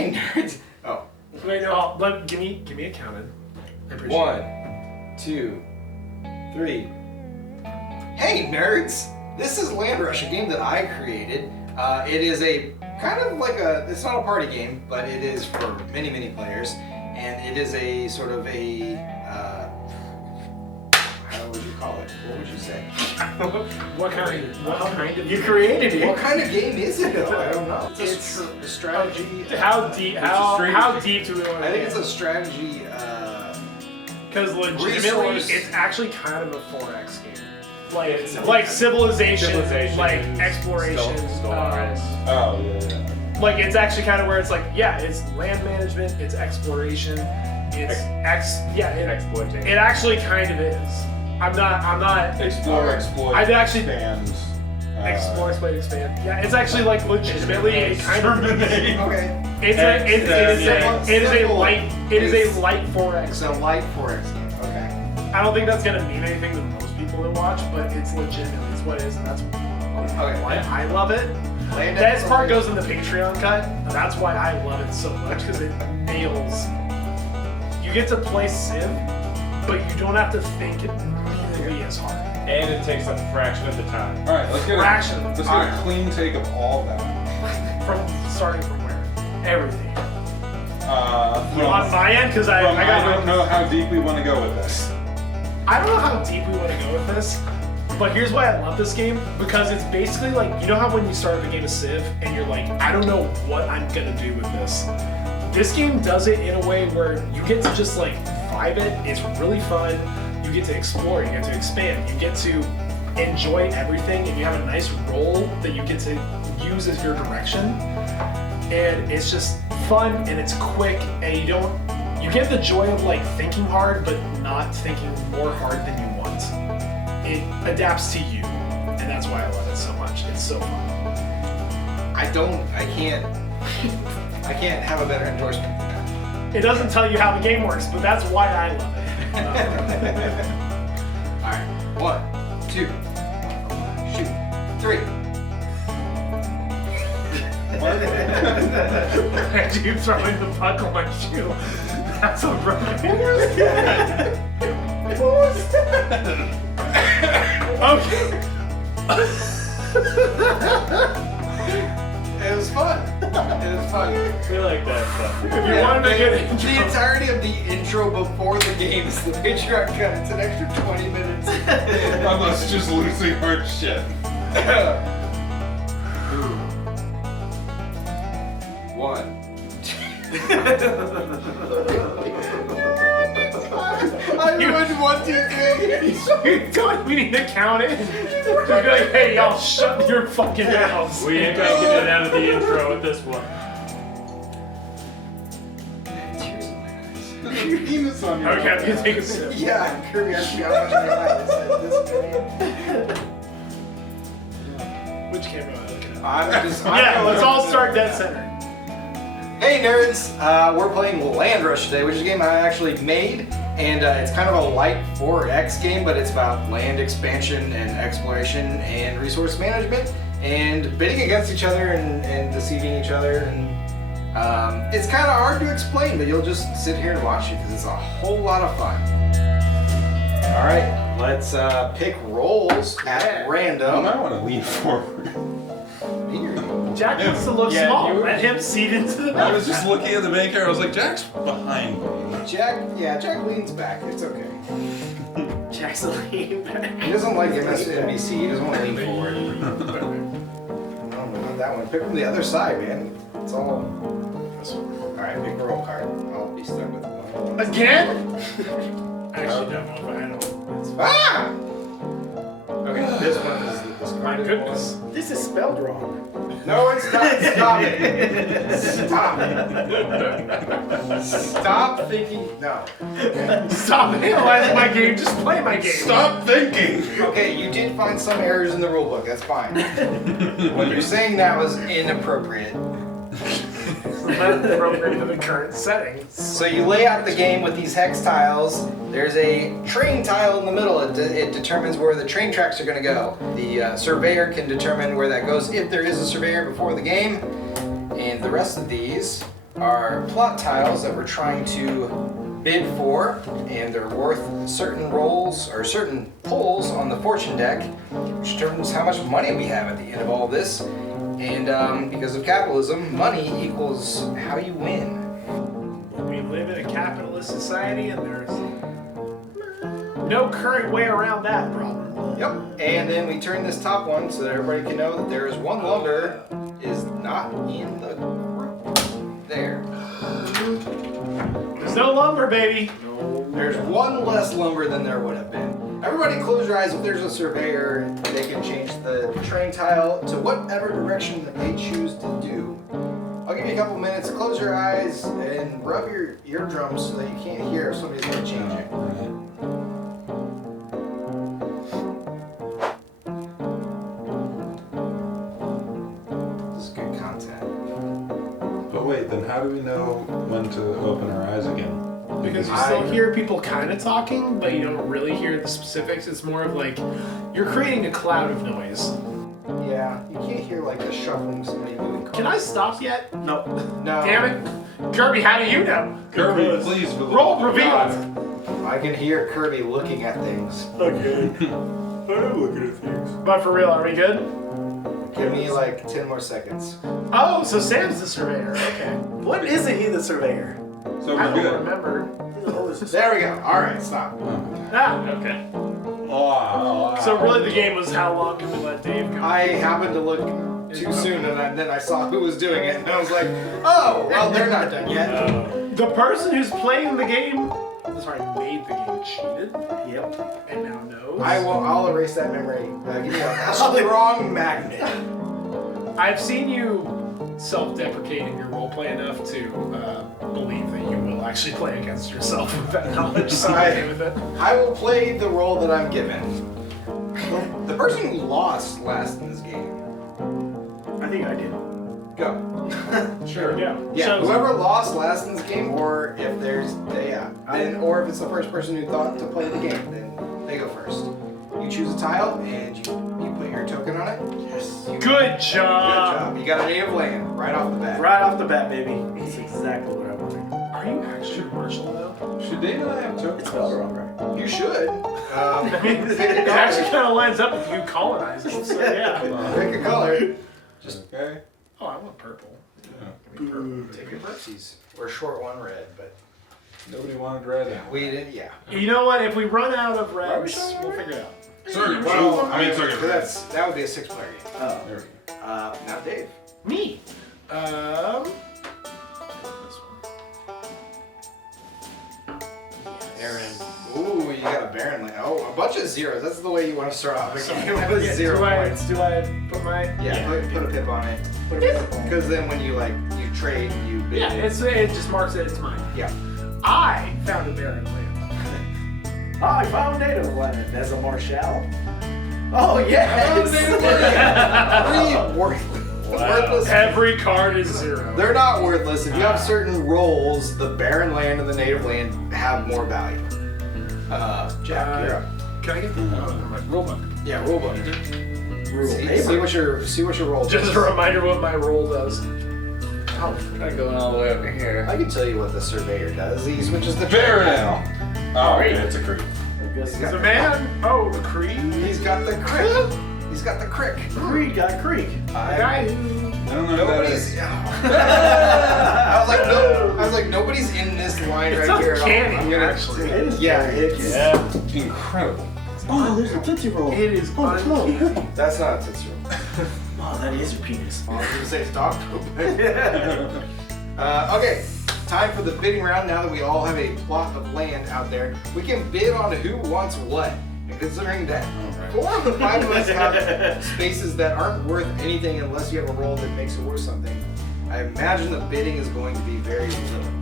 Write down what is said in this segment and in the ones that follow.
Hey, nerds! Oh. Wait, no, give me a count-in. 1, 2, 3. Hey, nerds! This is Land Rush, a game that I created. It is a kind of like it's not a party game, but it is for many, many players. And it is a sort of a, how would you call it? What would you say? What kind of you created it? What kind of game is it though? I don't know. It's a strategy. How deep do we want to I think get? it's a strategy, because legitimately, resource. it's actually kind of a 4X game. Like civilization, like exploration. Oh, yeah. Like it's actually kind of where it's like, yeah, it's land management, it's exploration, it's exploitation. It actually kind of is. I'm not Explore, exploit, I'd actually expand. explore, exploit, expand. Yeah, it's actually like legitimately it kind of. Okay. It is a light 4X. It's a light 4X game. Okay. I don't think that's gonna mean anything to most people that watch, but it's legitimate. It's what it is, and that's why I love it. Best part goes in the Patreon cut. And that's why I love it so much, because it nails. You get to play Civ, but you don't have to think it nearly as hard. And it takes up a fraction of the time. All right, let's get a clean take of all that. Starting from where? Everything. From, On my end, because I don't know how deep we want to go with this. I don't know how deep we want to go with this, but here's why I love this game, because it's basically like, you know how when you start up a game of Civ and you're like, I don't know what I'm gonna do with this. This game does it in a way where you get to just like vibe it, it's really fun, you get to explore, you get to expand, you get to enjoy everything, and you have a nice role that you get to use as your direction, and it's just fun and it's quick, and you get the joy of like thinking hard but not thinking more hard than you want. It adapts to you, and that's why I love it so much. It's so fun. I can't have a better endorsement than that. It doesn't tell you how the game works, but that's why I love it. Alright, 1, 2, shoot, 3. You throwing the puck on my shoe. That's a broken. What was that? Okay. It was fun. It was fun. We like that stuff. If you want to get into the entirety of the intro before the game is the Patreon cut. It's an extra 20 minutes. Of us just losing our shit. 1. I ruined 1, 2, 3. We need to count it. Just be like, hey, y'all, shut your fucking mouths. We ain't gonna get it out of the intro with this one. Tears in my eyes. There's a penis on your Okay, I'm gonna take a sip. Yeah, Kirby, I forgot how much I like this. Which camera am I looking at? Yeah, Let's all start dead center. Hey nerds, we're playing Land Rush today, which is a game I actually made, and it's kind of a light 4X game, but it's about land expansion and exploration and resource management and bidding against each other and deceiving each other, and it's kind of hard to explain, but you'll just sit here and watch it because it's a whole lot of fun. All right, let's pick roles at You random. might want to lean forward. Here. Jack wants to look small. Let him seat into the I back. was just looking at the main camera. I was like, Jack's behind me. Jack leans back. It's okay. Jack's leaning back. He doesn't like MSNBC. He doesn't want to lean forward. No, not that one. Pick from the other side, man. It's all this one. All right, pick a roll card. I'll be stuck with one. Again? I actually don't know if I know. Ah! Okay, this one is the discarded My goodness. one. This is spelled wrong. No, it's not. Stop it. Stop it. Stop thinking. No. Okay. Stop analyzing my game. Just play my game. Stop thinking! Okay, you did find some errors in the rulebook. That's fine. What you're saying now is inappropriate. Not appropriate to the current settings. So you lay out the game with these hex tiles. There's a train tile in the middle. It determines where the train tracks are going to go. The surveyor can determine where that goes if there is a surveyor before the game. And the rest of these are plot tiles that we're trying to bid for, and they're worth certain rolls or certain pulls on the fortune deck, which determines how much money we have at the end of all this. And because of capitalism, money equals how you win. We live in a capitalist society, and there's no current way around that problem. Yep. And then we turn this top one so that everybody can know that there is one lumber is not in the group. There. There's no lumber, baby. There's one less lumber than there would have been. Everybody close your eyes. If there's a surveyor, they can change the train tile to whatever direction that they choose to do. I'll give you a couple minutes. Close your eyes and rub your eardrums so that you can't hear if somebody's going to change it. This is good content. But wait, then how do we know when to open our eyes again? Because you still hear people kind of talking, but you don't really hear the specifics. It's more of like you're creating a cloud of noise. Yeah, you can't hear like the shuffling somebody moving. Can I stop yet? No. No. Damn it. Kirby, how do you know? Kirby, please, for the Roll love of reveal. God. I can hear Kirby looking at things. Okay. I'm looking at things. But for real, are we good? Give me like 10 more seconds. Oh, so Sam's the surveyor. Okay. When isn't he the surveyor? So I we're don't good. remember. He's always the There we go. All right, stop. Ah. Okay. Oh, So really the game was how long can we let Dave go? I happened to look too soon, and then I saw who was doing it, and I was like, oh, well, they're not done yet. The person who's playing the game, sorry, made the game cheated, Yep. and now knows. I'll erase that memory. Give me a strong magnet. I've seen you self-deprecate in your roleplay enough to believe that you will actually play against yourself with that knowledge. So I'm okay with it. I will play the role that I'm given. The person who lost last in this game. I think I did. Go. Sure. Yeah. Yeah, So- whoever lost last in this game, or if there's, or if it's the first person who thought to play the game, then they go first. You choose a tile, and you put your token on it. Yes. Good Good job. job. You got a native land right off the bat. Right off the bat, baby. That's exactly what I wanted. Are you actually Marshall though? Should Dave and I have tokens? It's spelled wrong, right? You should. I mean, it actually kind of lines up with you colonizing. So yeah. Pick a color. Okay. Oh, I want purple. Take your Pepsis. Or short one red, but Nobody wanted red. we didn't. Yeah. You know what? If we run out of reds, we we'll figure it out. Circuit. Well, I mean, circuit. that would be a 6-player game. Oh. There we go. Now Dave. Me. Aaron. Ooh, you got a Baron land. Oh, a bunch of zeros. That's the way you want to start off. So, It was yeah, 0 points. do I put my? Yeah, put a pip on it. Because then when you trade, you bid Yeah, it. it just marks that it's mine. Yeah. I found a barren land. Oh, I found native land as a Marshall. Oh, yes! Three worthless. Every card is 0. They're not worthless. If you have certain roles, the barren land and the native land have more value. Jack, you're up. Can I get the rule book? Yeah, rule book. See what your role does. Just a reminder what my role does. Oh, I'm going all the way over here. I can tell you what the surveyor does. He switches the Baron. now. Oh, okay, it's a creep. I guess He's a man. Oh, the Creed. He's got the crick. He's got the crick. Creed got Creek. The guy who. I don't know who that Nobody's. is. I was like, nobody's in this line It's right here. at all. uncanny, I'm gonna- actually. It is Yeah, very it's Incredible. Oh, there's a Tootsie Roll. It is Oh, no. uncanny. That's not a Tootsie Roll. Oh, that is your penis. I was gonna say it's dog poop. Okay, time for the bidding round. Now that we all have a plot of land out there, we can bid on who wants what. And considering that 4 of the 5 of us have spaces that aren't worth anything unless you have a roll that makes it worth something, I imagine the bidding is going to be very little.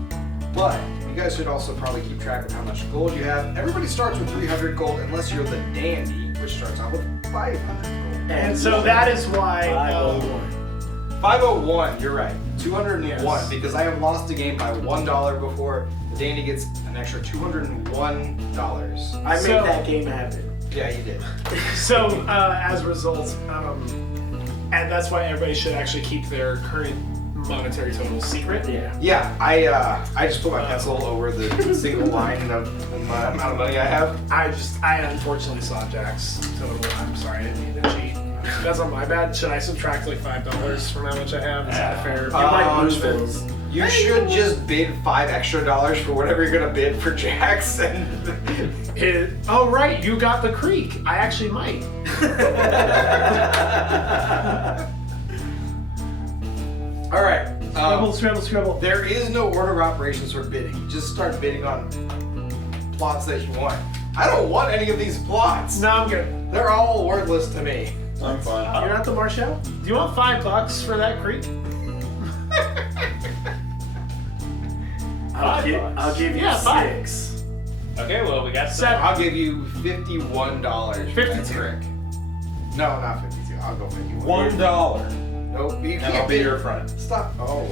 But you guys should also probably keep track of how much gold you have. Everybody starts with 300 gold unless you're the dandy, which starts out with 500 gold. And so that is why. 501. 501, you're right. 201, Yes. because I have lost a game by $1 before. The dandy gets an extra $201. I made So- that game happen. Yeah, you did. As a result, and that's why everybody should actually keep their current monetary total secret. Yeah. Yeah, I just put my pencil over the single line of the amount of money I have. I unfortunately saw Jack's total. I'm sorry, I didn't mean to cheat. That's on my bad. Should I subtract like $5 from how much I have? Is that fair? You might lose those. You should just bid $5 extra for whatever you're gonna bid for Jack's. Oh right, you got the creek. I actually might. All right. Scrabble. There is no order of operations for bidding. You just start bidding on plots that you want. I don't want any of these plots. No, I'm good. They're all worthless to me. I'm fine. You're not the Marshall? Do you want $5 for that creek? I'll give you $5. 6. Okay, well, we got $7. I'll give you $51. 52. No, not 52. I'll go 51. $1. Nope. You And can't I'll be bid. your friend. Stop. Oh.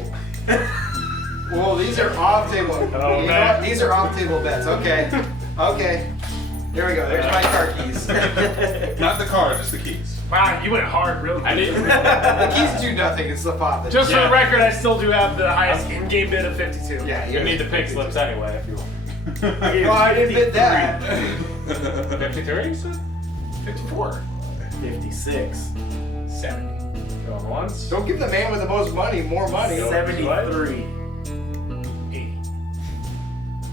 Well, these are off table. Oh, You know man. what? These are off table bets. Okay. Okay. Here we go. There's my car keys. Not the car, just the keys. Wow, you went hard, really. I didn't. The keys do nothing. It's the pot that. Just for Yeah. the record, I still do have the highest in-game bid of 52. Yeah. You need the pink slips anyway if you want. No, I didn't bid that. 53, you said? 54. 56. 70. Going once. Don't give the man with the most money more money. 73. 80.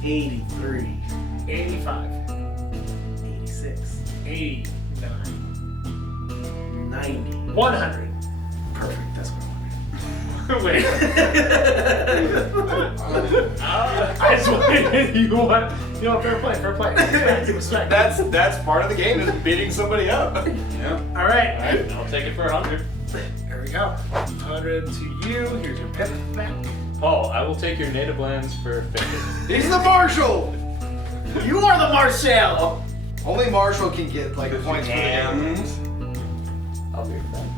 83. 85. 86. 89. 90. 100. Perfect. That's what Wait. I just wanted you want fair play. Respect. That's part of the game is bidding somebody up. Yeah. All right. Alright, I'll take it for 100. Here we go. 100 to you. Here's your pip back. Paul, I will take your native lands for 50. He's the marshal. want. You are the Marshall. Only Marshall can get like points for the game. And I'll be your friend.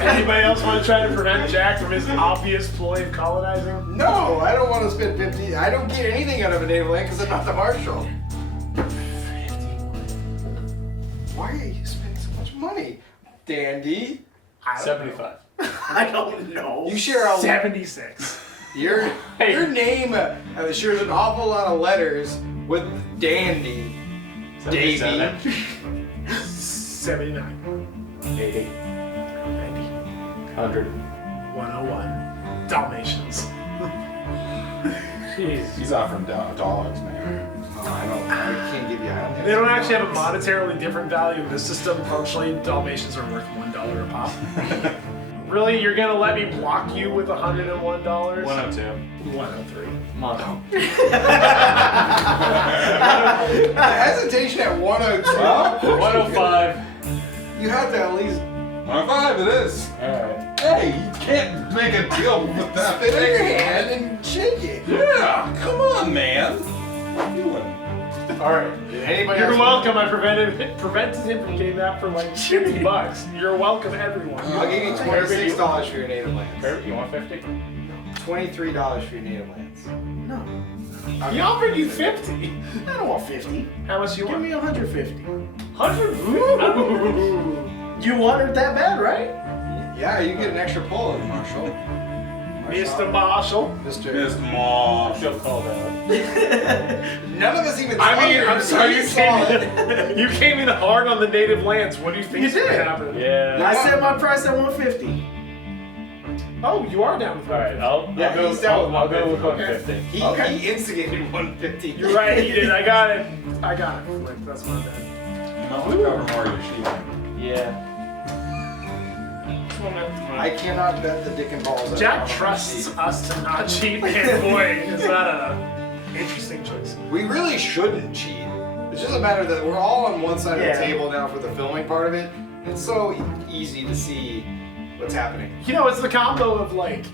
Anybody else want to try to prevent Jack from his obvious ploy of colonizing? No, I don't want to spend 50. I don't get anything out of a native land because I'm not the marshal. Why are you spending so much money, Dandy? I don't 75. I don't know. You share a 76. your name shares an awful lot of letters with Dandy. Davey. 77. 79. 80. 90. 100. 101. Dalmatians. Jeez. he's offering dollars, man. Oh, I can't give you. I don't have They don't actually have a monetarily different value in this system. Functionally, Dalmatians are worth $1 a pop. Really? You're gonna let me block you with $101? 102. 103. Mono. hesitation at 102. 105. You have to at least 105 it is. Alright. Hey, you can't make a deal with that. spit in your hand and shake it. Yeah, come on, man. What are you doing? All right. Anybody You're else? welcome. I prevented him from getting that for like $50. You're welcome, everyone. I'll give you $26 for your native lands. Perfect. You want 50? $23 for your native lands. No. He offered you 50. I don't want 50. How much you Give want? me 150. 100. You want it that bad, right? Yeah, you get an extra pull, Marshall. Mr. Marshall. Mr. Miss Mom. She'll call that. None of us even. I mean, saw I'm you. sorry You you saw came it. in. You came in hard on the native lands. What do you think You is going to did. happen? Yeah. I set my price at 150. Oh, you are down with Alright, I'll Yeah, go. he's down with I'll go with 150. 150. He, Okay. he instigated 150. You're right. He did. I got it. Like, that's my bad. You might want to cover more of your sheep. Yeah. I cannot bet the dick and balls. Jack out of trusts my us to not cheat, and boy, is that a interesting choice. sheet. We really shouldn't cheat. It's just a matter that we're all on one side of Yeah. the table now for the filming part of it. It's so easy to see what's happening. You know, it's the combo of like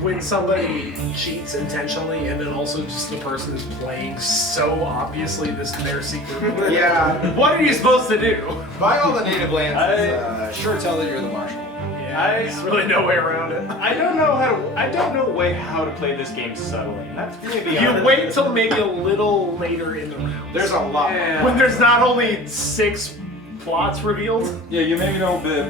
when somebody cheats intentionally, and then also just the person is playing so obviously their secret. Yeah. What are you supposed to do? Buy all the native lands. Sure tell that you're the marshal. Yeah, there's really no way around it. I don't know how to play this game subtly. That's maybe You wait till maybe a little later in the round. There's a lot. Yeah. When there's not only 6 plots revealed. Yeah, you maybe don't bid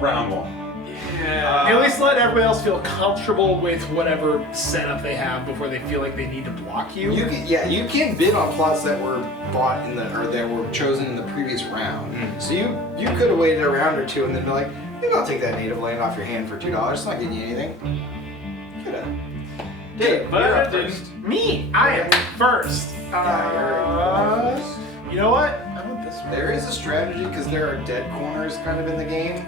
round one. At least let everybody else feel comfortable with whatever setup they have before they feel like they need to block you. You can bid on plots that were bought or that were chosen in the previous round. So you could have waited a round or two and then be like, maybe I'll take that native land off your hand for $2. It's not getting you anything. Could have. Dave, but you're I up didn't. first. Me, I am first. You know what? I want this one. There is a strategy because there are dead corners kind of in the game.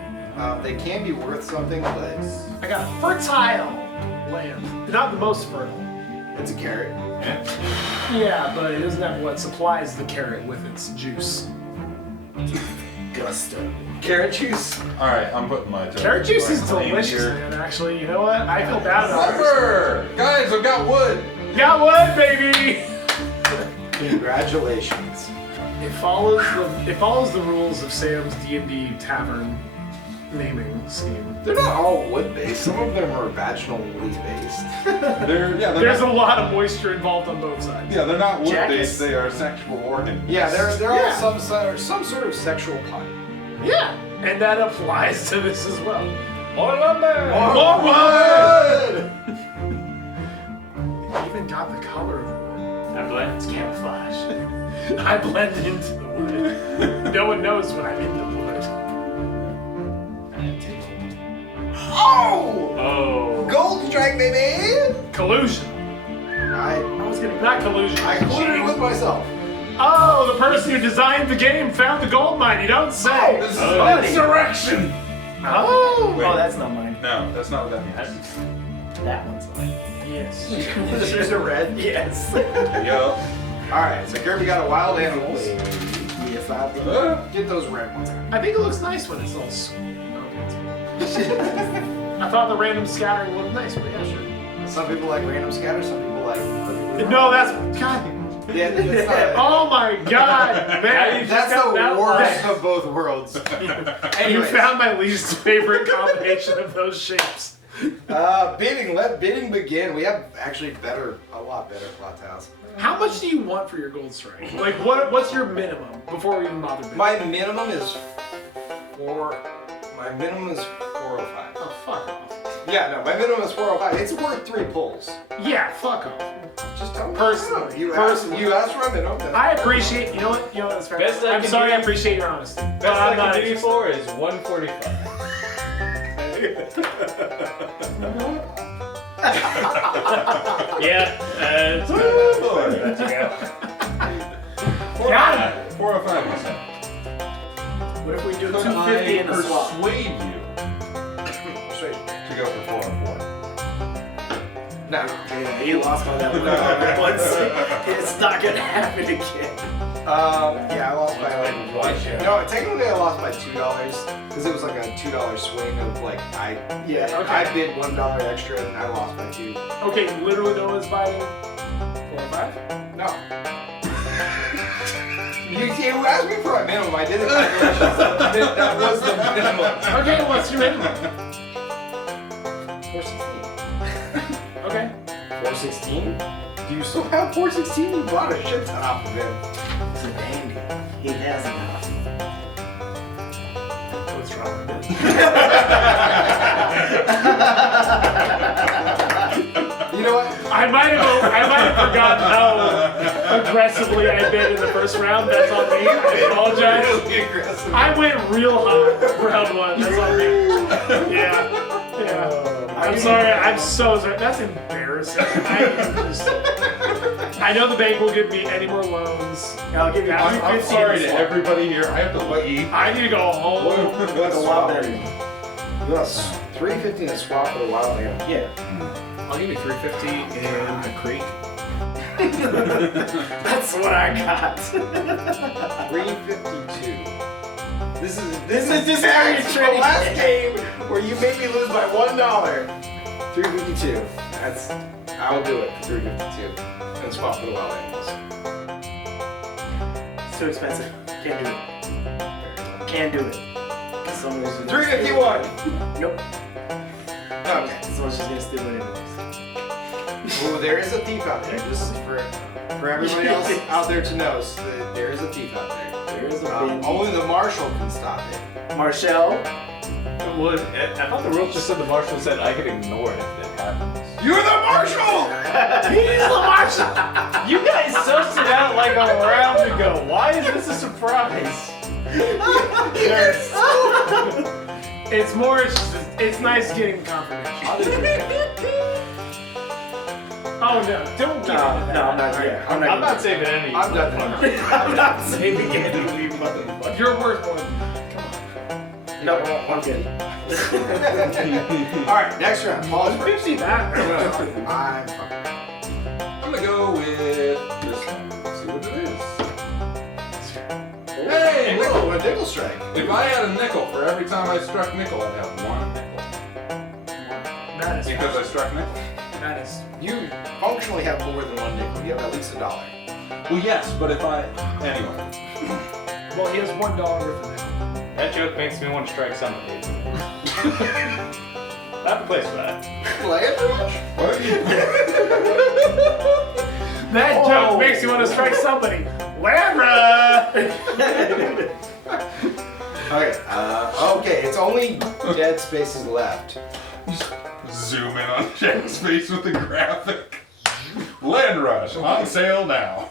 They can be worth something, but I got a fertile land. Not the most fertile. it's a carrot. Yeah, but it doesn't have what supplies the carrot with its juice. Gusto. Carrot juice. All right, I'm putting my Carrot juice is my claim delicious, here. man. Actually, you know what? I feel bad about it. Lumber! Guys, I've got wood. Got wood, baby. Congratulations. It follows the rules of Sam's D&D tavern naming scheme. They're not all wood based. Some of them are vaginally based. They're There's not, a lot of moisture involved on both sides. yeah, they're not wood Jackets. based. They are sexual organs. Yeah, they're Yeah. all some sort of sexual pun. Yeah, and that applies to this as well. More lumber! More wood! Even got the color of the wood. That blends. Camouflage. I blend into the wood. No one knows when I'm in the wood. Oh! Oh. Gold strike, baby! Collusion. I was gonna not collusion. colluded cheating. with myself. Oh, the person who designed the game found the gold mine. You don't say. This is Oh. insurrection. Oh. Wait. Oh, that's not mine. No, that's not what that means. That one's mine. Yes. There's a red. Yes. Yo. Alright, so Kirby got a wild animals. Yes, I did. Get those red ones out. I think it looks nice when it's all. I thought the random scattering looked nice, but yeah, sure. Some people like random scatter, some people like. No, that's God. Yeah, that's not. Oh my God, man! That's got the that worst right. of both worlds. You Anyways, found my least favorite combination of those shapes. bidding. Let bidding begin. We have actually a lot better plot tiles. How much do you want for your gold strike? Like, what's your minimum before we even bother bidding? My minimum is 405. Oh, fuck off. Yeah, no, my minimum is 405. It's worth 3 pulls. Yeah, fuck off. Just tell me. Personally. You asked for a minimum. then- I appreciate. You know what? That's fair. Best I I'm can sorry. do- I appreciate your honesty. But Best I'm I not can do you interested. for is 145. Yeah, that's good. That's okay. 405, you said. What if we do Could 250 in I the swap? persuade you to go for 404? No. Yeah, he lost on that one. Once. It's not gonna happen again. Yeah, I lost by like. No, technically I lost by $2 because it was like a $2 swing of like I bid $1 extra and I lost by 2. Okay, literally no one's biting 4 or 5? No. You asked me for a minimum. I did the calculations. That was the minimum. Okay, what's your minimum? 416. Okay. 416? Do you still have 416? You bought a shit ton off of him. It's a dandy. He has enough. What's wrong with it? You know what? I might have forgotten how aggressively I bid in the first round. That's on me. I apologize. Really aggressive. I went real hot round 1. That's on me. Yeah. I'm sorry. I'm so sorry. That's embarrassing. I know the bank will give me any more loans. I'll give you I'm 250 I'm sorry in to the swap. everybody here. I have to leave. I need to go home. Let's A swap lot it. better. Yes. 350 to swap for the wild animal. Yeah. I'll give you 350 in the creek. That's what I got. 352. This is very the tricky. last game where you made me lose by $1. 352. I will do it for 352 and swap for the wild animals. It's too expensive. Can't do it. Can't do it. Some of those- 351. Nope. Okay. Someone's just gonna steal it anyways. Well, there is a thief out there. This is for everybody else out there to know. So that there is a thief out there. There is a big Only the marshal can stop it. Marshall. would. I thought the rules just said the marshal said I could ignore it if it happens. You're the marshal! He's the marshal! You guys sussed it out like a round ago. Why is this a surprise? It's more, it's nice getting confirmation. Oh no, don't give No, it that. no, I'm not. Yeah, I'm not saving any. I'm done. I'm not saving any motherfucker. You're worth more than No, I'm kidding. All right, next round. Pause first. 50 back. I'm fucking. I'm gonna go with this one. Let's see what it is. Hey, Nickel, a nickel strike. if I had a nickel for every time I struck nickel, I'd have one nickel. That is Because I struck nickel. That is. You functionally have more than one nickel. You have at least $1. Well, yes, but if I anyway. Well, he has $1 worth of it. That joke makes me want to strike somebody. Not the place for that. Land rush? What? That joke makes you want to strike somebody. Landra! Okay. Okay. It's only dead spaces left. Zoom in on Jack's face with the graphic. Land Rush on sale now.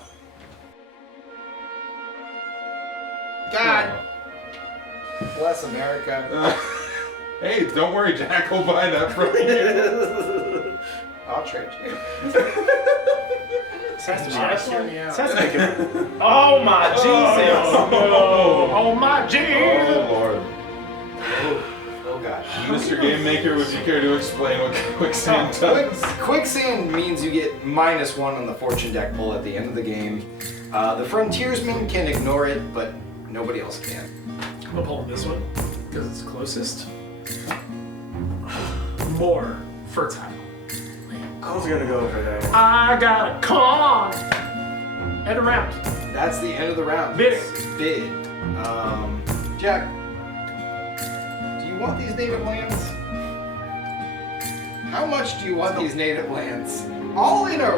God bless America. Hey, don't worry, Jack will buy that from you. I'll trade you. Oh my Jesus! Oh my Oh, Jesus! Lord. Oh gosh. Mr. Game Maker, would you care to explain what quicksand does? Quicksand means you get -1 on the fortune deck pull at the end of the game. The frontiersman can ignore it, but nobody else can. I'm gonna pull this one because it's closest. More fertile. I was gonna go for that. I got a con. End around. That's the end of the round. Bid. Bid. Jack, do you want these native lands? How much do you want these native lands? All in a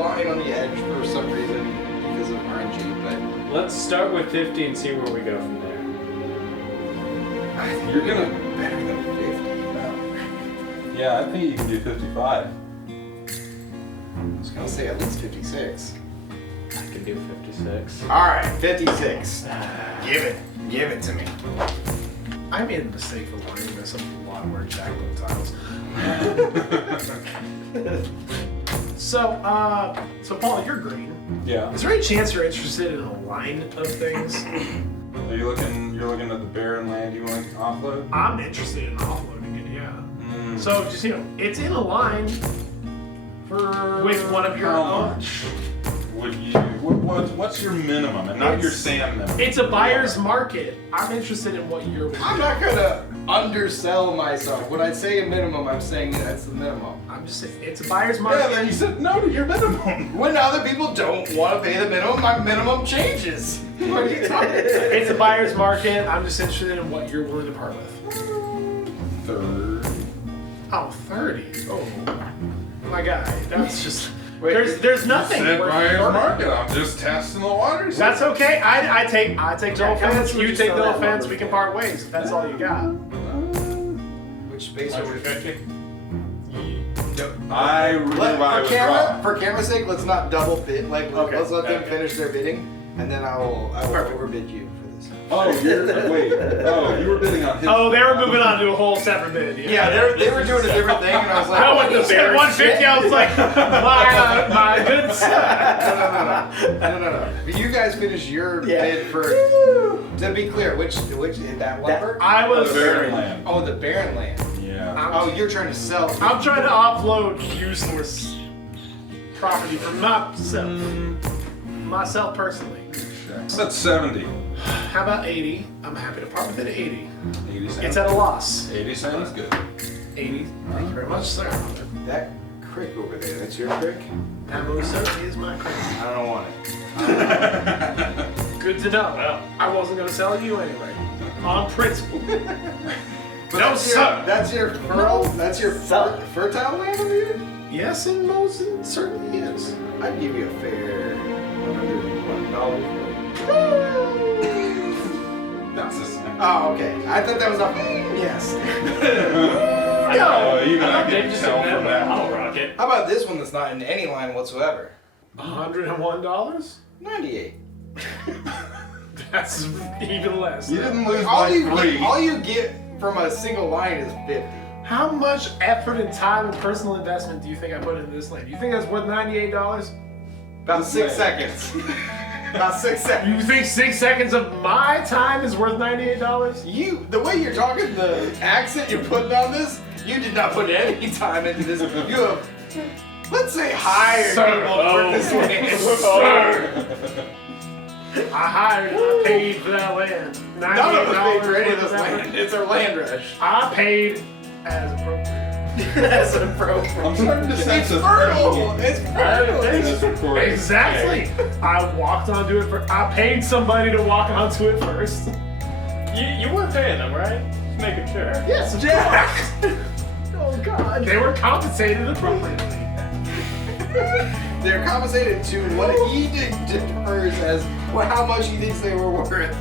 line on the edge for some reason because of RNG, but Let's start with 50 and see where we go from there. I think You're we gonna- do better than 50. Yeah, I think you can do 55. I was gonna say at least 56. I can do 56. All right, 56. Give it to me. I made a mistake of learning this a lot more Jackal tiles. So Paul, you're green. Yeah. Is there any chance you're interested in a line of things? Are you looking? You're looking at the barren land you want to offload? I'm interested in offloading it, yeah. Mm. So just it's in a line For with one of your How own. much would you? What's your minimum, and not your Sam minimum? It's a buyer's market. I'm interested in what you're. I'm not gonna undersell myself. When I say a minimum, I'm saying that's the minimum. I'm just saying it's a buyer's Yeah, market. then you said no to your minimum. When other people don't want to pay the minimum, my minimum changes. What are you talking about? It's a buyer's market. I'm just interested in what you're willing to part with. Third. Oh, 30. Oh, my guy. That's just. Wait, there's nothing. Said worth buyer's 30. market. I'm just testing the waters. That's okay. I take no Jack, how offense. much would You you take sell no that offense. lumber We can for? part ways if that's all you got. Which space are we? 150. I really Let, I for was camera, wrong. for camera's sake, let's not double bid. Like, Okay. let's let them Okay. finish their bidding, and then I will Perfect. overbid you for this. Oh, wait. Oh, you were bidding on his. Oh, they were moving on to a whole separate bid. Yeah, they were doing a different thing, and I was like, I oh, went to he's bid got 150. I was like, my good sir. No. But you guys finish your Yeah. bid for. To be clear, which that lumber? I was. The barren land. Oh, the barren land. Yeah. Oh, you're trying to sell. I'm trying to offload useless property for myself. Myself personally. That's 70. How about 80? I'm happy to part with it at 80. 80 cents. It's at a loss. 80 cents. Good. 80. Thank you very much, sir. That crick over there. That's your crick. That most certainly is my credit. I don't want it. Good to know. Well. I wasn't going to sell you anyway. On principle. But No, that's your fertile. That's your fertile land over here. Yes, and most certainly is. I'd give you a fair $101. That's a snap. Oh, okay. I thought that was a yes. Even I They can just tell said from that. that. I'll rock it. How about this one that's not in any line whatsoever? $101? 98. That's even less. You didn't lose All by you 3. all you get from a single line is 50. How much effort and time and personal investment do you think I put into this land? Do you think that's worth $98? About 6 seconds. About 6 seconds. You think 6 seconds of my time is worth $98? The way you're talking, the accent you're putting on this, you did not put any time into this. You have, let's say, hired Sir. people to work this land. I paid for that land. None of us paid for any of $98 this land. It's our land rush. I paid as appropriate. That's appropriate. I'm starting to sense It's a fertile. It's fertile. in this recording. Exactly. I walked onto it I paid somebody to walk onto it first. You were paying them, right? Just making sure. Yes, of Jack. course. Oh God. They were compensated appropriately. They're compensated to what he defers as how much he thinks they were worth.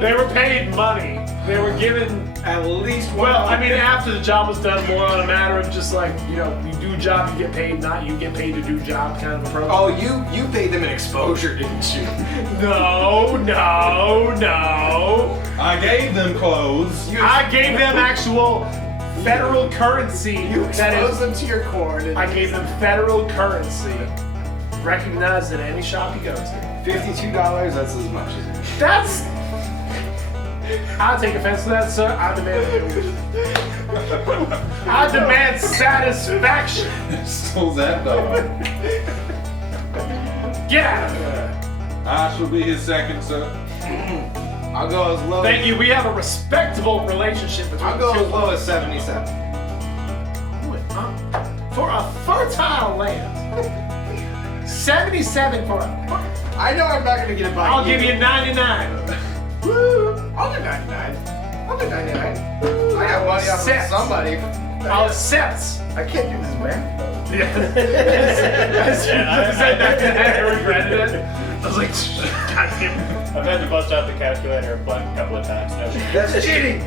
They were paid money. They were given. At least one. Well, I mean, after the job was done, more on a matter of just like, you know, you do job, you get paid, not you get paid to do job kind of approach. Oh, you paid them an exposure, didn't you? No. I gave them clothes. I gave them actual federal currency. You That exposed is, them to your corn. And I gave them federal currency, recognized at any shop you go to. $52. That's as much as it. That's. I take offense to that, sir. I demand I demand satisfaction. Stole that dog. Get out of here. I shall be his second, sir. I'll go as low. Thank you. We have a respectable relationship between I'll go the as two. low as 77. For a fertile land. 77 for a. I know I'm not gonna get it by I'll give you 99. Woo! I'll do 99. I'll do 99. I got money off Cents. of somebody. I'll accept. I can't do this, man. Yeah. As soon as I said that, I regretted it. I was like, God damn it. I've had to bust out the calculator a couple of times. No. That's cheating.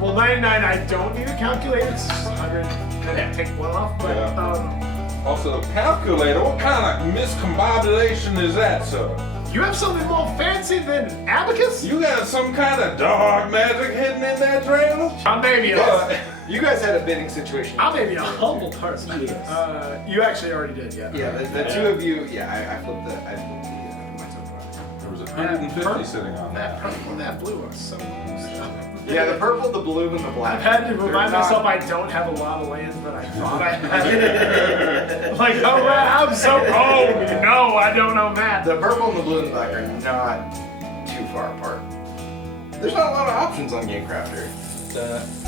Well, 99, I don't need a calculator. It's just 100. Then I take one off. But, Yeah. Also, calculator, what kind of miscombobulation is that, sir? you have something more fancy than abacus? You got some kind of dark magic hidden in that trailer? I may be You guys had a bidding situation. I may be a humble person. Yes. You actually already did, yeah. Yeah, the two of you. Yeah, I flipped my token. There was 150 sitting on That that. purple and that blue are so Yeah, the purple, the blue, and the black. I've had to They're remind not- myself I don't have a lot of lands that I thought I had. Like, oh right, I'm so no, I don't know Matt. The purple and the blue and the black are not too far apart. There's not a lot of options on GameCrafter.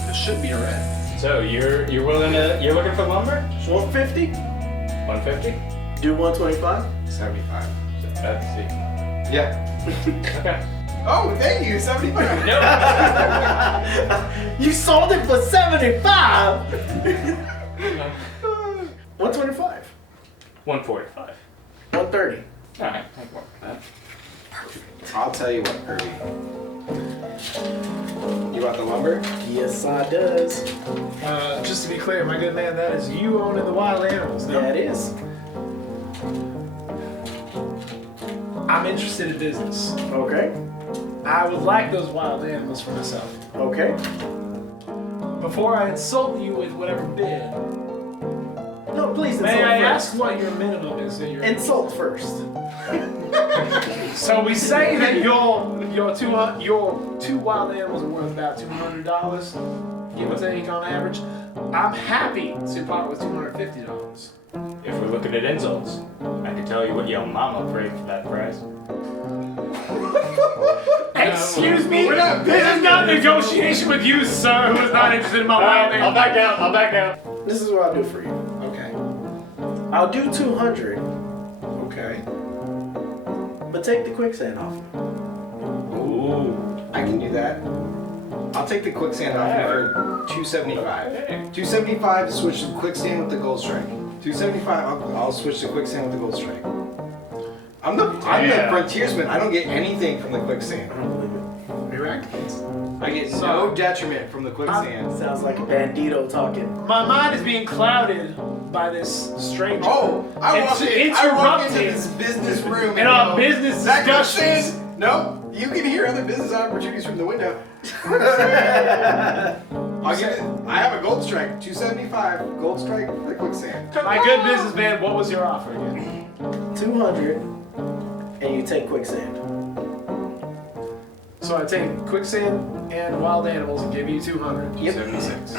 It should be a red. So you're looking for lumber? 150. 150? Do 125. 75. Let's see. Yeah. Okay. Oh, thank you, 75. You sold it for 75. 125. 145. 130. Alright, I can work with that. I'll tell you what, Kirby. You want the lumber? Yes, I does. Just to be clear, my good man, that is you owning the wild animals. No? Yeah, it is. I'm interested in business. Okay. I would like those wild animals for myself. Okay. Before I insult you with whatever bid, No, please insult may I first. ask what your minimum is that you're Insult first. So we say that your two wild animals are worth about $200, give or take on average. I'm happy to part with $250. If we're looking at insults, I can tell you what your mama prayed for that price. Excuse me? This is not negotiation with you, sir, who is not interested in my wild I'll animals. back down. I'll back down. This is what I'll do for you. Okay. I'll do 200, Okay. but take the quicksand off. Ooh. I can do that. I'll take the quicksand off you for 275. 275 to switch the quicksand with the gold strike. 275, I'll switch the quicksand with the gold strike. I'm the Yeah. frontiersman. I don't get anything from the quicksand. I don't believe it. Are you right? I get So- no detriment from the quicksand. Sounds like a bandito talking. My mind is being clouded by this stranger. Oh, I walk into interrupting this business room in our business that discussions. quicksand. No, you can hear other business opportunities from the window. I'll give it. I have a gold strike, 275 gold strike for the quicksand. My good businessman, what was your offer again? 200, and you take quicksand. So I take quicksand and wild animals and give you 200. Yep. 76.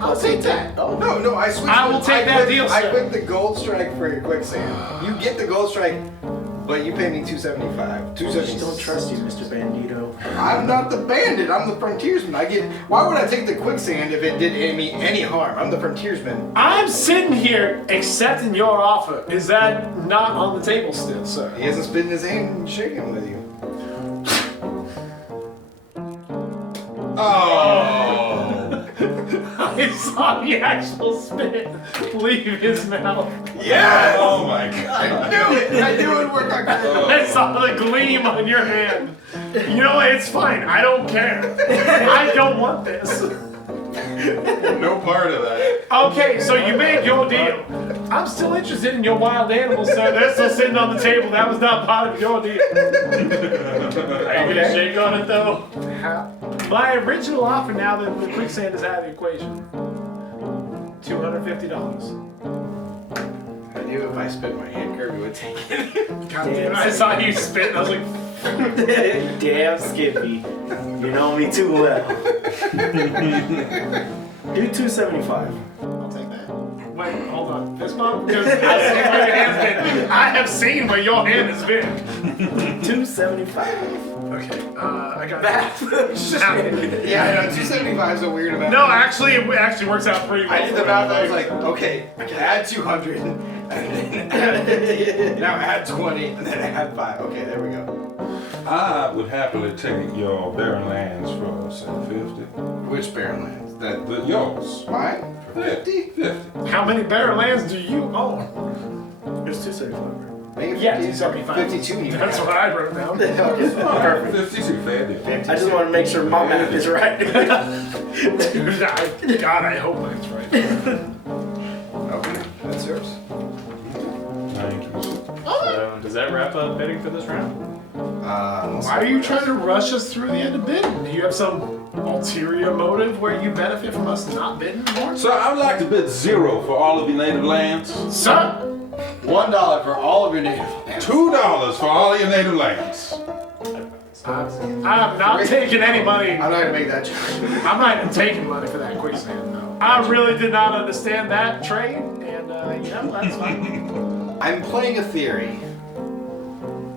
I'll take that. Oh, No, I switched. I will take that quit- deal, I sir. quit the gold strike for your quicksand. You get the gold strike, but you pay me 275. I just don't trust you, Mr. Bandito. I'm not the bandit. I'm the frontiersman. Why would I take the quicksand if it did me any harm? I'm the frontiersman. I'm sitting here accepting your offer. Is that not on the table still, sir? He hasn't spit in his hand and shaking with you. Oh. I saw the actual spit leave his mouth. Yes! Oh my god. I knew it. I knew it would work on Chris. I saw the gleam on your hand. You know what? It's fine. I don't care. I don't want this. No part of that. Okay, so you made your deal. I'm still interested in your wild animals, sir. They're still sitting on the table. That was not part of your deal. Are you gonna shake on it though? My original offer, now that the quicksand is out of the equation, $250. I knew if I spit my hand, Kirby would take it. God damn it, I saw you spit and I was like, Damn, Skippy. You know me too well. Do 275. I'll take that. Wait, hold on. Fist bump? Because I see where your hand's been. I have seen where your hand has been. 275. Okay, I got Math. Yeah, I know. 275 is a weird amount. No, actually, it actually works out pretty well. I did the math. I was like, okay, I can add 200, and then add 50. Now add 20, and then add 5. Okay, there we go. I would happily take your barren lands for say 50. Which barren lands? That But yours. mine for 50? 50. How many barren lands do you own? It's 275. Make it Yeah, 50, 275. 52. And you That's can what I wrote down. Perfect. 52, fair deal. I just want to make sure my math is right. Dude, God, I hope mine's right. Okay, that's yours. Thank you. So, does that wrap up bidding for this round? Why are you trying to rush us through the end of bidding? Do you have some ulterior motive where you benefit from us not bidding more? So I would like to bid 0 for all of your native lands. Sir! $1 for all of your native lands. $2 for all of your native lands. I'm not taking any money. I'm not gonna make that change. I'm not even taking money for that quicksand, though. I really did not understand that trade, and you know, that's fine. I'm playing a theory.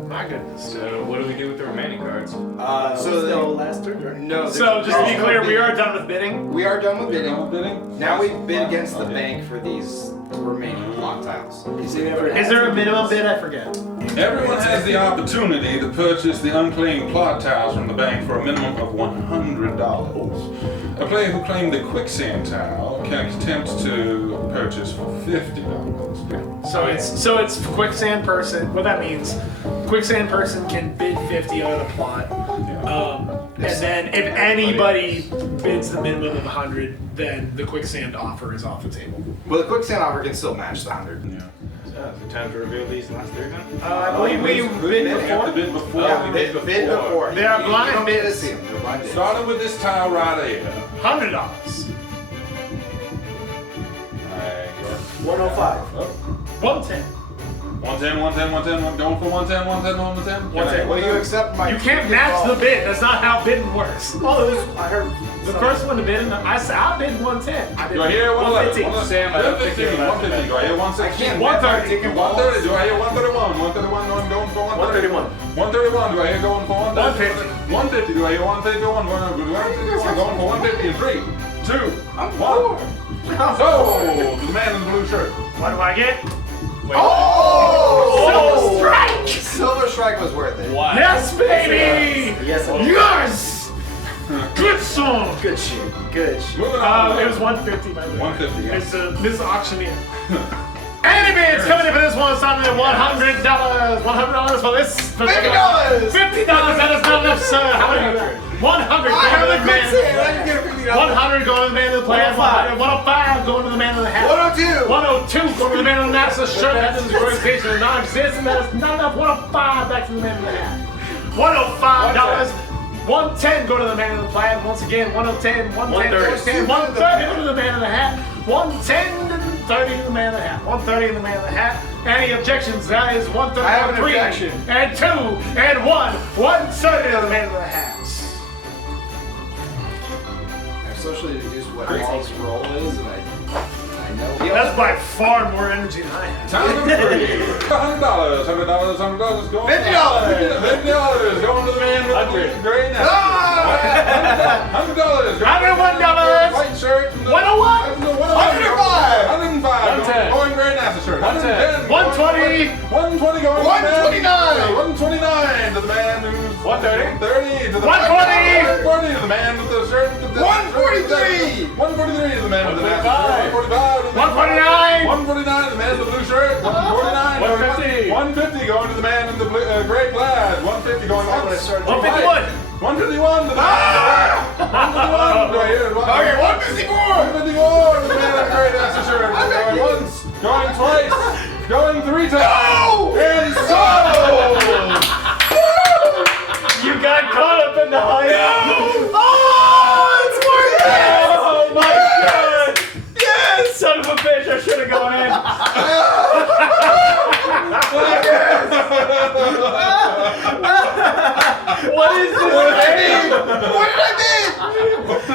My goodness. So, what do we do with the remaining cards? So Still last turn, right? no. So, just to be there's clear, no we are bidding. done with bidding. We are done with bidding. Done with bidding? Now we bid against the Okay. bank for these remaining block tiles. Is there a minimum bid? I forget. Everyone has the opportunity to purchase the unclaimed plot tiles from the bank for a minimum of $100. A player who claimed the quicksand tile can attempt to purchase for $50. So it's quicksand person. What that means, quicksand person can bid 50 on a plot. And then if anybody bids the minimum of 100, then the quicksand offer is off the table. Well, the quicksand offer can still match the 100. Yeah. Is it time to reveal these last three now? I believe we bid You have to before. bid before. Yeah, we bid bid before. They are blind You don't bid to bids. see them. They're blind bids. Starting with this tile right here. $100. I guess. 105. Oh. 110. 110, 110, 110, going for 110, 110, 110. 110. Will you accept my? You can't match the bid. That's not how bidding works. Oh, it was, I heard. The first one to bid, I bid 110. I bid Do I hear 111? 115. Sam, I don't think you're allowed to 150. Do I hear I 160? can't. 130. 130. Do I hear 131? 131. No, I'm going for 131. 131. Do I hear going for 130? 150. Do I hear 151? I'm going for 150 in 3, 2, 1. So, the man in the blue shirt. What do I get? Wait, Silver strike! Silver Strike was worth it. what? Yes, baby! Yes, Yes! Good song! good shit. Good shit. Moving on. It was 150 by the way. 150, yeah. It's Miss Auctioneer. Any bids coming in for this one starting at $100. $100 for this. $50. $50. That is not enough, sir. How many? 100 going to the man. 100 going to the man of the plan. 105 going to the man of the hat. 102. 102 going to the man of the NASA shirt. That is organization non-existent. That is not enough. 105 back to the man of the hat. $105. 110 go to the man of the plaid. Once again, 110, 110, 130 go to the man of the hat. 110 and 30 to the man of the hat. 130 to the man of the hat. Any objections? That is 130 I have an 3 objection. and 2 and 1. 130 to the man of the hat. I've socially deduced what Paul's role is, and I know. That's by far more energy than I have. Time number 3. $100. $100 going. $50. $50 going to the man with the gray now. $100 going to the $101. white shirt. 101. 105. 105 going gray NASA shirt. 110. 120. 120 going 129. 129 to the man who's 130. 130 to the 140. 140 to the man with the shirt. 143. 143 to the man with the NASA shirt. 145 to the 149. 149 to the man with the blue shirt. 149. 150. 150 going to the man in the gray plaid. 150 going all the way. 151. 151 to the man. 151 right here. Okay, 154. 154 to the man in the gray NASA shirt. Going once, going twice, going 3 times. No! And so. You got caught up in the hype. Oh, it's worth it! Oh my god! Yes! Son of a bitch, I should have gone in. What is this game? What did I mean?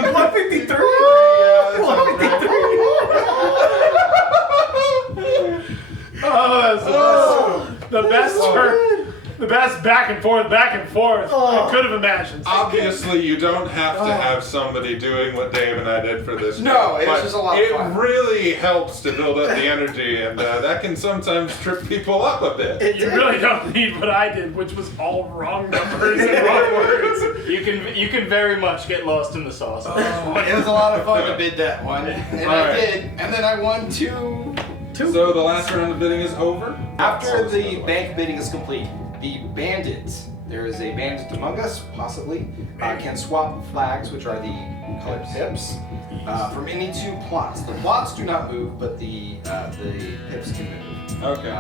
153. Oh, that's the best turn. The best back and forth I could have imagined. Obviously, you don't have to have somebody doing what Dave and I did for this. No, game, it's but just a lot of fun. It really helps to build up the energy, and that can sometimes trip people up a bit. You really don't need what I did, which was all wrong numbers and wrong words. You can very much get lost in the sauce. It was a lot of fun to bid that one, and I did, and then I won two. So the last round of bidding is over. After the bank bidding is complete, the bandits, there is a bandit among us, possibly, can swap flags, which are the colored pips, from any 2 plots. The plots do not move, but the pips can move. Okay.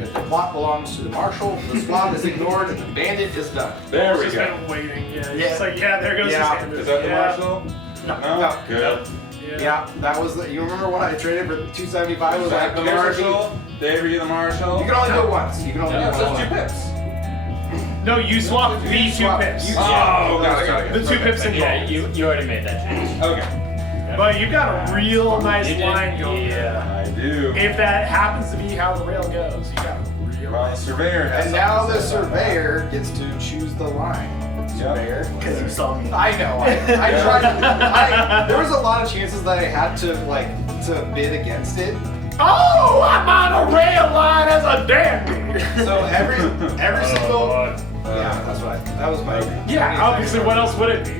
If the plot belongs to the marshal, the swap is ignored, and the bandit is done. There we Just go. been waiting. Yeah, Yeah. it's like, there goes Yeah. the standard. Is that the Yeah. marshal? No. Good. Yeah, that was you remember when I traded for 275? Was that the marshal? Dave, are you the marshal? You can only do it once. You can only Yeah, do so it it's 2 once. pips. No, you swapped the 2 swap- pips. you- Oh, got it. The 2 pips involved. Yeah, you already made that change. Okay. But you've got a real nice You did? line going. Yeah. I do. If that happens to be how the rail goes, you got a real Well, the nice. surveyor has And now something the to say about that. surveyor gets to choose the line. Surveyor. Because you saw me. I know. I tried. There was a lot of chances that I had to bid against it. Oh, I'm on a rail line as a dandy. So every single. Lord. Yeah, that's right. That was my. Yeah, obviously, what else would it be?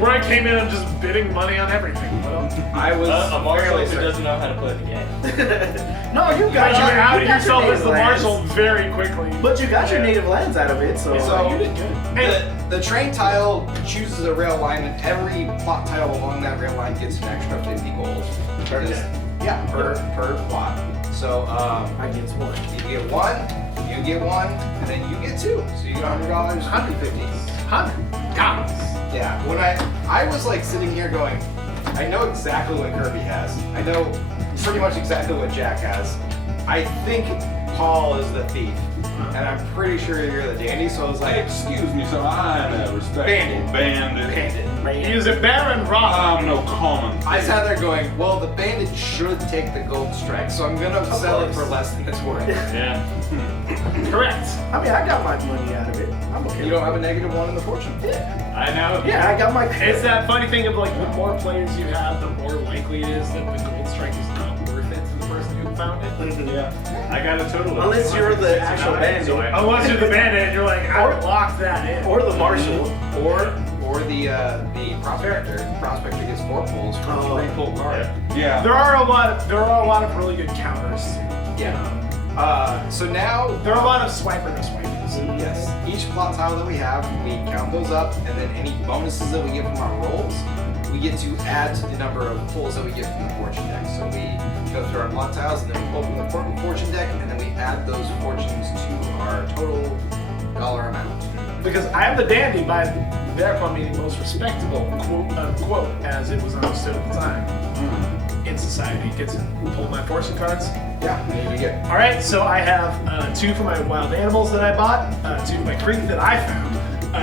Where I came in, I'm just bidding money on everything. What else? I was A marshal fairly who certain. doesn't know how to play the game. No, you But got you your, outed you got yourself your as the native marshal lands. very quickly. But you got your native lands out of it, so. So- you did good. The train tile chooses a rail line, and every plot tile along that rail line gets an extra 50 gold. Because- Yeah, per plot. So I get one. you get one, you get one, and then you get 2. So you get $100, 150. $100. Yeah. When I was like sitting here going, I know exactly what Kirby has. I know pretty much exactly what Jack has. I think Paul is the thief, and I'm pretty sure you're the dandy. So I was like, Excuse me, sir. I'm a respectable Bandit. bandit. He is a Baron Rob. I'm no common. I sat there going, well, the bandit should take the gold strike, so I'm gonna sell it for less than it's worth. Yeah. Correct. I mean, I got my money out of it. I'm okay. You don't have a -1 in the fortune. I know. Yeah, I got my. It's that funny thing of like, the more players you have, the more likely it is that the gold strike is not worth it to the person who found it. Yeah. I got a total of Unless you're the actual 269, bandit. so I- Unless you're the bandit and you're like, I Or- locked that in. Or the marshal. Or the prospector. Prospector gets 4 pulls for Oh. 3 pull card. Yeah. There are a lot of really good counters. Yeah. So now, There are a lot of swiper no swipers. yes, each plot tile that we have, we count those up, and then any bonuses that we get from our rolls, we get to add to the number of pulls that we get from the fortune deck. So we go through our plot tiles, and then we pull from the fortune deck, and then we add those fortunes to our total dollar amount. Because I am the dandy by therefore meaning most respectable, quote unquote, as it was understood at the time in society. Get to pull my fortune cards. Yeah, and then you get. All right, so I have 2 for my wild animals that I bought, 2 for my creek that I found,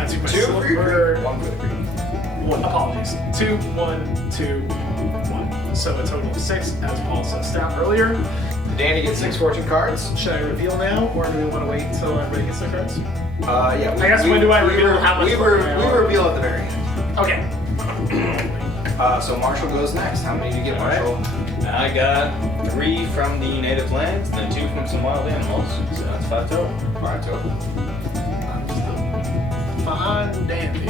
2 for my 2 for your silver. creek, 1 for the creek. 1, apologies. 2, 1, 2, 1. So a total of 6, as Paul said earlier. The dandy gets 6 fortune cards. Should I reveal now, or do we want to wait until everybody gets their cards? Yeah. I guess when do I reveal how much we money I owe? reveal at the very end. Okay. So Marshall goes next. How many do you get, Marshall? I got 3 from the native lands, and then 2 from some wild animals. So that's 5 total. 5 total. I'm just a fine dandy.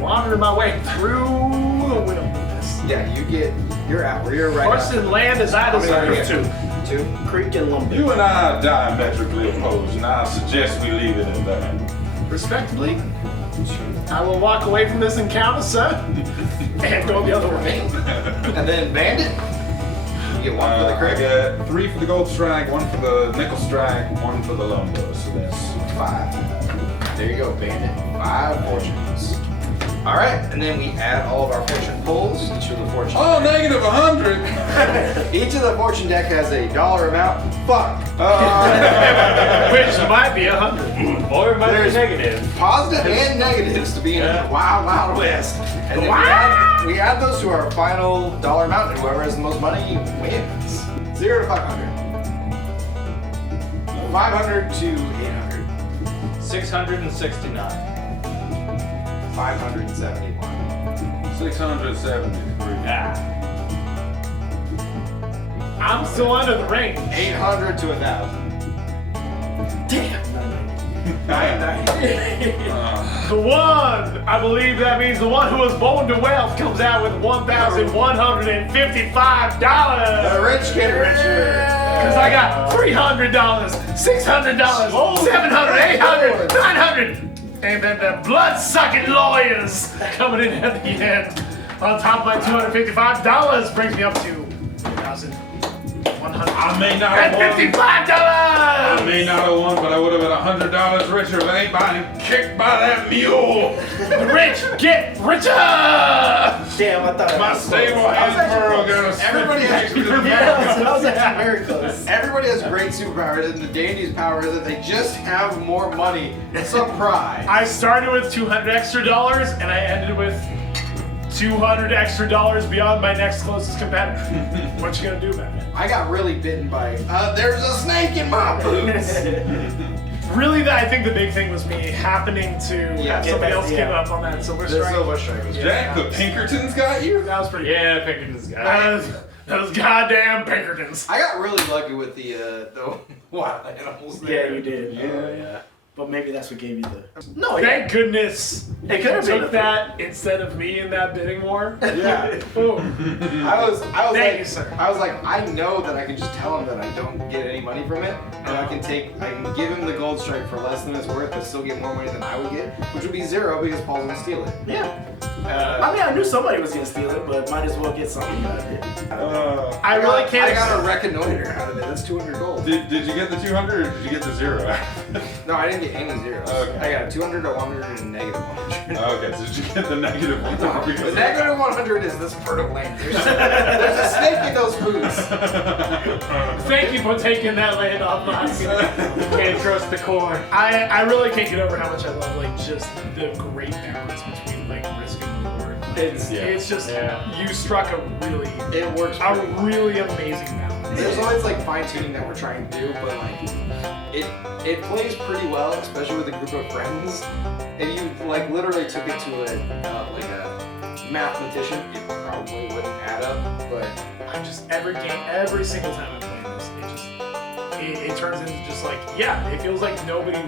Wandering my way through the wilderness. Yeah, you're out. You're right. Horse and land as I How many do you deserve get? to. 2. Creek and lumber. You and I are diametrically opposed, and I suggest we leave it at that. Respectably, I will walk away from this encounter, sir, and go the other way. And then Bandit. You get 1 for the I crick. get 3 for the gold strike, 1 for the nickel strike, 1 for the lumber. So that's 5. There you go, Bandit. 5 fortunes. All right, and then we add all of our fortune pulls. Each of the fortune. oh, negative 100. Each of the fortune deck has a dollar amount. Fuck. Which might be 100. Or it might There's- be negative. Positive and negatives to be in the wild, wild west. And then we add those to our final dollar amount, and whoever has the most money wins. 0 to 500. 500 to 800. 669. 571. 673. I'm still under the range. 800 to 1,000. Damn. 990. The one, I believe that means the one who was born to wealth comes out with $1,155. The rich get richer. Because I got $300, $600, $700, $800, $900. And then the blood-sucking lawyers coming in at the end. On top of my $255 brings me up to $1,155. I may not have won. I may not have won, but I would have been $100 richer if I ain't been kicked by that mule. The rich get richer! Damn, I thought My stable hand pearl got a Everybody has- Yeah, that was actually very close. Everybody has great superpowers, and the dandy's power is that they just have more money. Surprise. I started with $200 extra, and I ended with $200 extra beyond my next closest competitor. What you gonna do about it? I got really bitten by, there's a snake in my boots. Really, I think the big thing was me happening to have somebody else give up on that silver The strike. silver strike was Jack, the Pinkertons got you? That was pretty Yeah, picking this guy. those goddamn Pinkertons. I got really lucky with the wild animals there. Yeah, you did. Yeah. But maybe that's what gave you the. No, Thank goodness It could have been took a- that instead of me in that bidding war. Yeah. Boom. I was Thank like, you, sir. I was like, I know that I can just tell him that I don't get any money from it, and I can give him the gold strike for less than it's worth, but still get more money than I would get, which would be 0 because Paul's gonna steal it. Yeah. I mean, I knew somebody was gonna steal it, but might as well get something out of it. I really can't. I got a reconnoiter out of it. That's 200 gold. Did you get the 200 or did you get the 0? No, I didn't get any zeros. Okay. I got 200 to 100 and negative 100. Okay, so did you get the negative 1? The negative 100 is this fertile land. There's a snake in those boots. Thank you for taking that land off my Can't trust the corn. I really can't get over how much I love like just the great balance between like risk and reward. Like, it's just you struck a really It works. a really amazing balance. There's always like fine tuning that we're trying to do, but like it plays pretty well, especially with a group of friends. If you like literally took it to a mathematician, it probably wouldn't add up. But I'm just every single time I'm playing this, it turns into just like it feels like nobody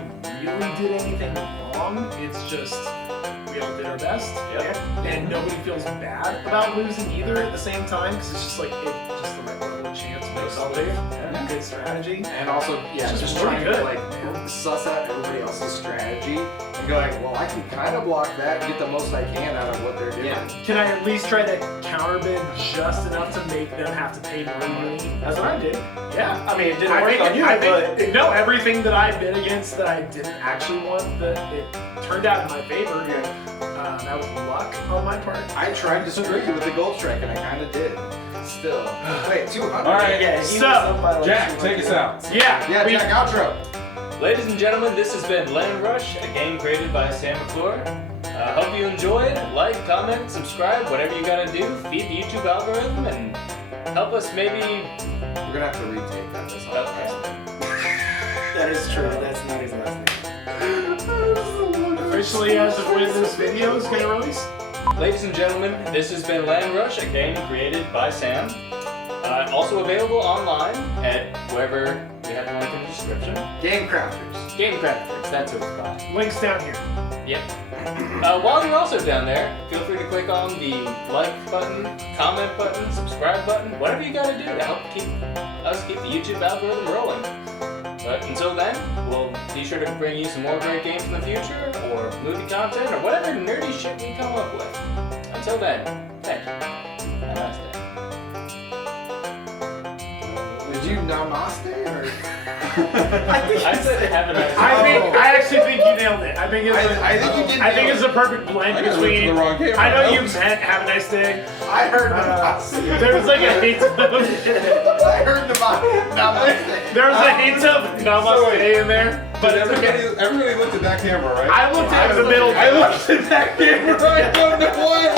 really did anything wrong. It's just we all did our best, and nobody feels bad about losing either at the same time because it's just like it's just the right level of chance makes all day. good strategy. And also, yeah, It's just just really trying to good. like suss out everybody else's strategy and go like, well, I can kind of block that and get the most I can out of what they're doing. Yeah. Can I at least try to counterbid just enough to make them have to pay more money? That's what I did. Yeah. I mean, it didn't work on you, but no, everything that I bid against that I didn't actually want, that it turned out in my favor. That was luck on my part. I tried to screw you with the gold strike and I kind of did. Still. Wait, 200. All right, yeah, he So, was up by like Jack, 200. take us out. Yeah. Yeah, we- Jack, outro. Ladies and gentlemen, this has been Land Rush, a game created by Sam McClure. Hope you enjoyed. Like, comment, subscribe, whatever you gotta do. Feed the YouTube algorithm and help us maybe. We're gonna have to retake that. That's all. That is true. That's not his last name. Officially, as of when this video is gonna release. Ladies and gentlemen, this has been Land Rush, a game created by Sam. Also available online at wherever we have the link in the description. Game crafters. Game Crafters, that's who it's by. Links down here. Yep. While you're also down there, feel free to click on the like button, comment button, subscribe button, whatever you gotta do to help keep the YouTube algorithm rolling. But until then, we'll be sure to bring you some more great games in the future, or movie content, or whatever nerdy shit we come up with. Until then, thank you. Have a nice day. Did you namaste or? I said have a nice day. I actually think you nailed it. I think it's. I think you did. I think nail it's it. a perfect blend I got looked between. at the wrong camera. I know That you was- meant have a nice day. I heard namaste. There was like a hint of. I heard namaste. There was a hint of namaste in there, but it's okay. Everybody looked at that camera, right? I looked at the middle. I looked at that camera. I don't know why.